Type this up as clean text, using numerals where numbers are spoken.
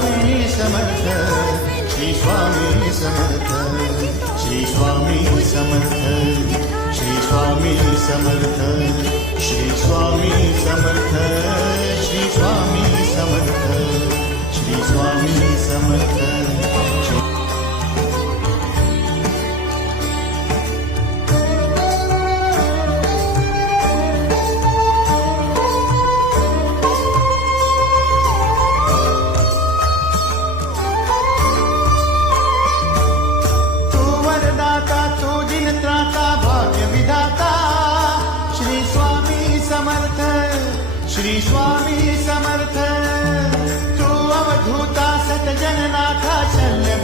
Swami Samarth, Shri Swami Samarth, Shri Swami Samarth, Shri Swami Samarth, Shri Swami Samarth, Shri Swami Samarth, Shri Swami Samarth. Shri Swami Samarth, Tu अवधूता सतजननाथा Shalya